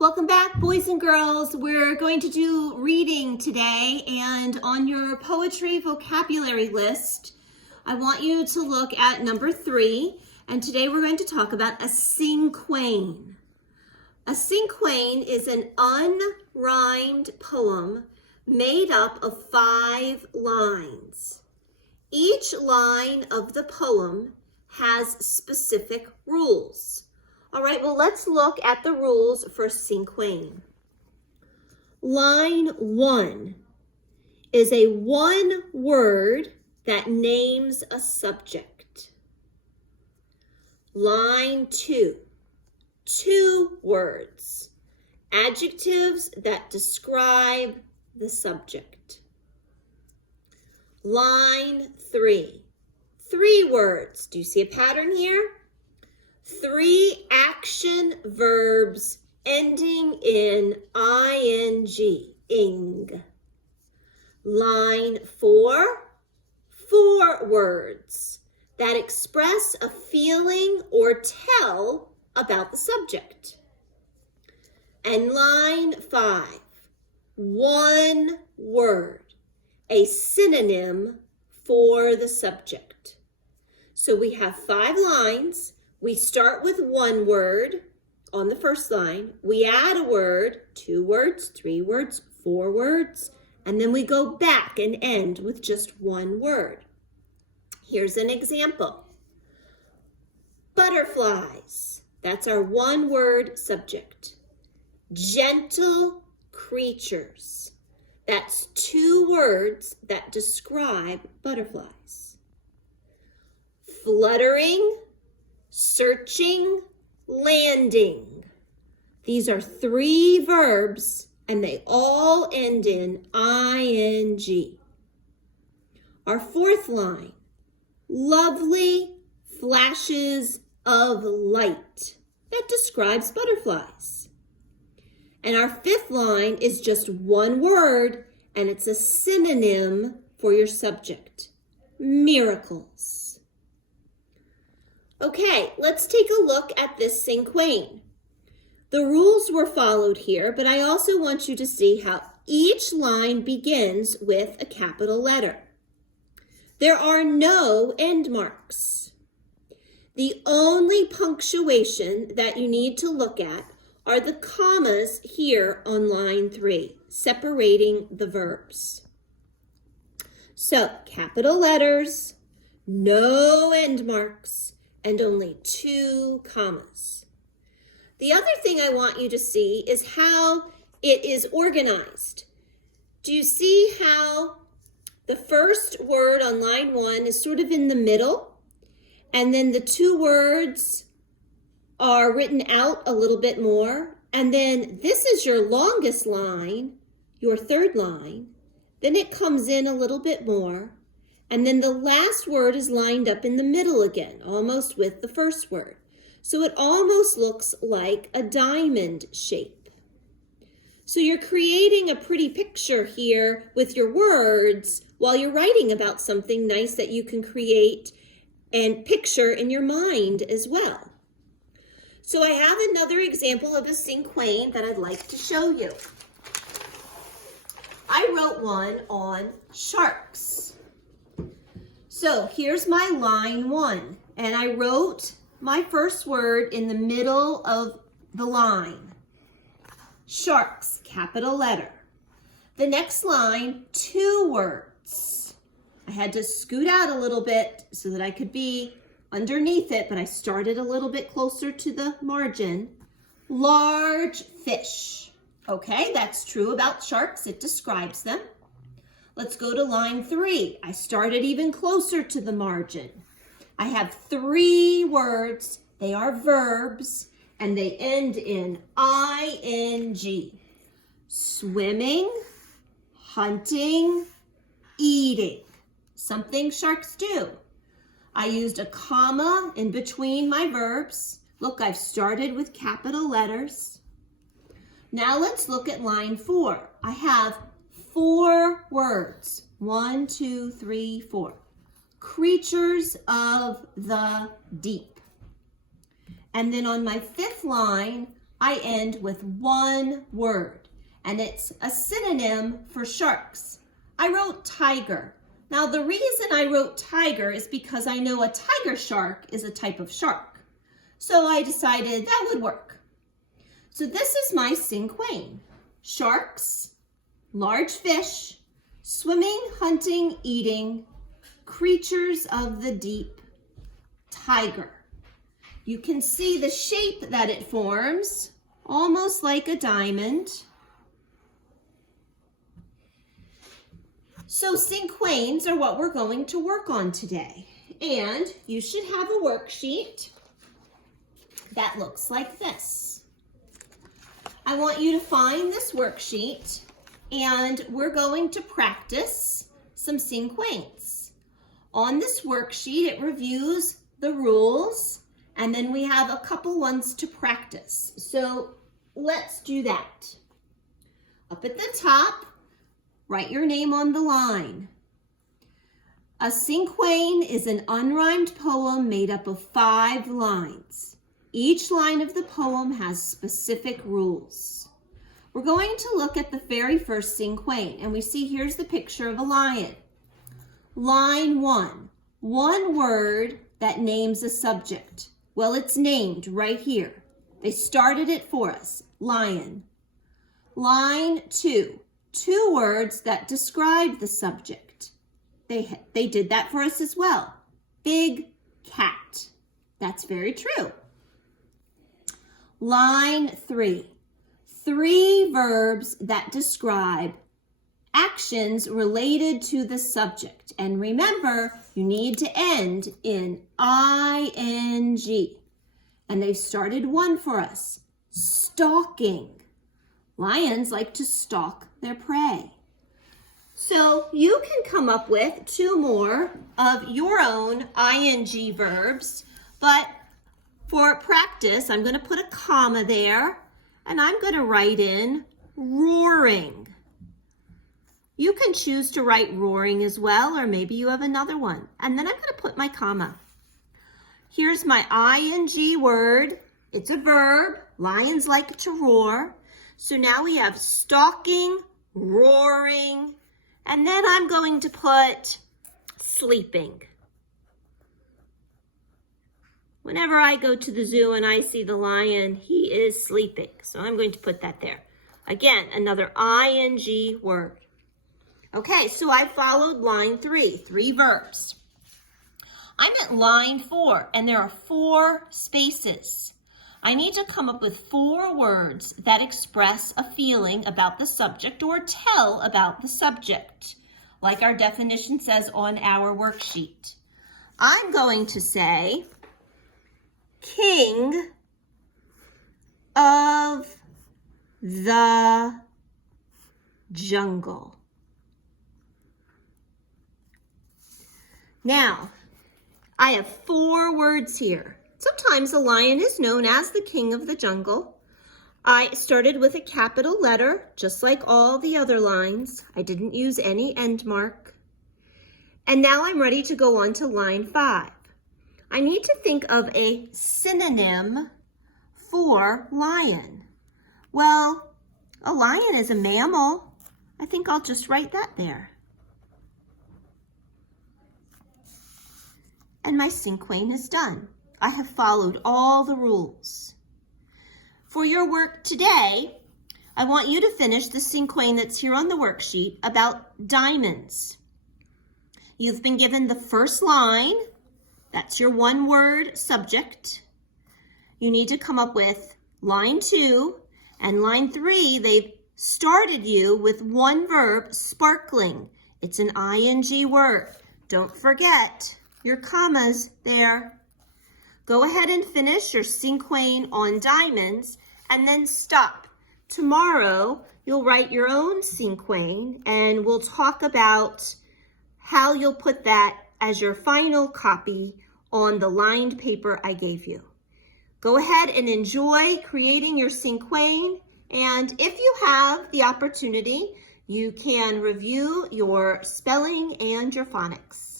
Welcome back, boys and girls. We're going to do reading today, and on your poetry vocabulary list, I want you to look at number 3, and today we're going to talk about a cinquain. A cinquain is an unrhymed poem made up of 5 lines. Each line of the poem has specific rules. All right, well, let's look at the rules for cinquain. Line 1 is a one word that names a subject. Line 2, 2 words, adjectives that describe the subject. Line 3, 3 words. Do you see a pattern here? 3 action verbs ending in ing. Line 4, 4 words that express a feeling or tell about the subject. And line 5, 1 word, a synonym for the subject. So we have 5 lines. We start with 1 word on the first line. We add a word, 2 words, 3 words, 4 words, and then we go back and end with just 1 word. Here's an example. Butterflies. That's our 1 word subject. Gentle creatures. That's 2 words that describe butterflies. Fluttering, searching, landing. These are 3 verbs and they all end in ing. Our 4th line, lovely flashes of light. That describes butterflies. And our 5th line is just 1 word and it's a synonym for your subject, miracles. Okay, let's take a look at this cinquain. The rules were followed here, but I also want you to see how each line begins with a capital letter. There are no end marks. The only punctuation that you need to look at are the commas here on line 3, separating the verbs. So, capital letters, no end marks, and only 2 commas. The other thing I want you to see is how it is organized. Do you see how the first word on line 1 is sort of in the middle, and then the 2 words are written out a little bit more, and then this is your longest line, your 3rd line, then it comes in a little bit more, and then the last word is lined up in the middle again, almost with the first word. So it almost looks like a diamond shape. So you're creating a pretty picture here with your words while you're writing about something nice that you can create and picture in your mind as well. So I have another example of a cinquain that I'd like to show you. I wrote one on sharks. So here's my line 1, and I wrote my first word in the middle of the line. Sharks, capital letter. The next line, 2 words. I had to scoot out a little bit so that I could be underneath it, but I started a little bit closer to the margin. Large fish. Okay, that's true about sharks. It describes them. Let's go to line 3. I started even closer to the margin. I have 3 words. They are verbs, and they end in ing. Swimming, hunting, eating. Something sharks do. I used a comma in between my verbs. Look, I've started with capital letters. Now let's look at line 4. I have 4 words. 1, 2, 3, 4. Creatures of the deep. And then on my 5th line, I end with one word, and it's a synonym for sharks. I wrote tiger. Now, the reason I wrote tiger is because I know a tiger shark is a type of shark. So I decided that would work. So this is my Cinquain. Sharks, large fish, swimming, hunting, eating, creatures of the deep, tiger. You can see the shape that it forms, almost like a diamond. So cinquains are what we're going to work on today. And you should have a worksheet that looks like this. I want you to find this worksheet and we're going to practice some cinquains. On this worksheet, it reviews the rules and then we have a couple ones to practice. So let's do that. Up at the top, write your name on the line. A cinquain is an unrhymed poem made up of 5 lines. Each line of the poem has specific rules. We're going to look at the very first cinquain, and we see here's the picture of a lion. Line 1, one word that names a subject. Well, it's named right here. They started it for us, lion. Line 2, 2 words that describe the subject. They did that for us as well. Big cat. That's very true. Line 3, 3 verbs that describe actions related to the subject. And remember, you need to end in ing. And they've started one for us, stalking. Lions like to stalk their prey. So you can come up with 2 more of your own ing verbs, but for practice, I'm going to put a comma there, and I'm going to write in roaring. You can choose to write roaring as well, or maybe you have another one. And then I'm going to put my comma. Here's my ing word. It's a verb. Lions like to roar. So now we have stalking, roaring, and then I'm going to put sleeping. Whenever I go to the zoo and I see the lion, he is sleeping. So I'm going to put that there. Again, another ing word. Okay, so I followed line 3, 3 verbs. I'm at line 4, and there are 4 spaces. I need to come up with 4 words that express a feeling about the subject or tell about the subject, like our definition says on our worksheet. I'm going to say, king of the jungle. Now, I have 4 words here. Sometimes a lion is known as the king of the jungle. I started with a capital letter, just like all the other lines. I didn't use any end mark. And now I'm ready to go on to line 5. I need to think of a synonym for lion. Well, a lion is a mammal. I think I'll just write that there. And my cinquain is done. I have followed all the rules. For your work today, I want you to finish the cinquain that's here on the worksheet about diamonds. You've been given the first line. That's your 1-word subject. You need to come up with line 2 and line 3. They've started you with 1 verb, sparkling. It's an ing word. Don't forget your commas there. Go ahead and finish your cinquain on diamonds and then stop. Tomorrow, you'll write your own cinquain and we'll talk about how you'll put that as your final copy on the lined paper I gave you. Go ahead and enjoy creating your cinquain, and if you have the opportunity, you can review your spelling and your phonics.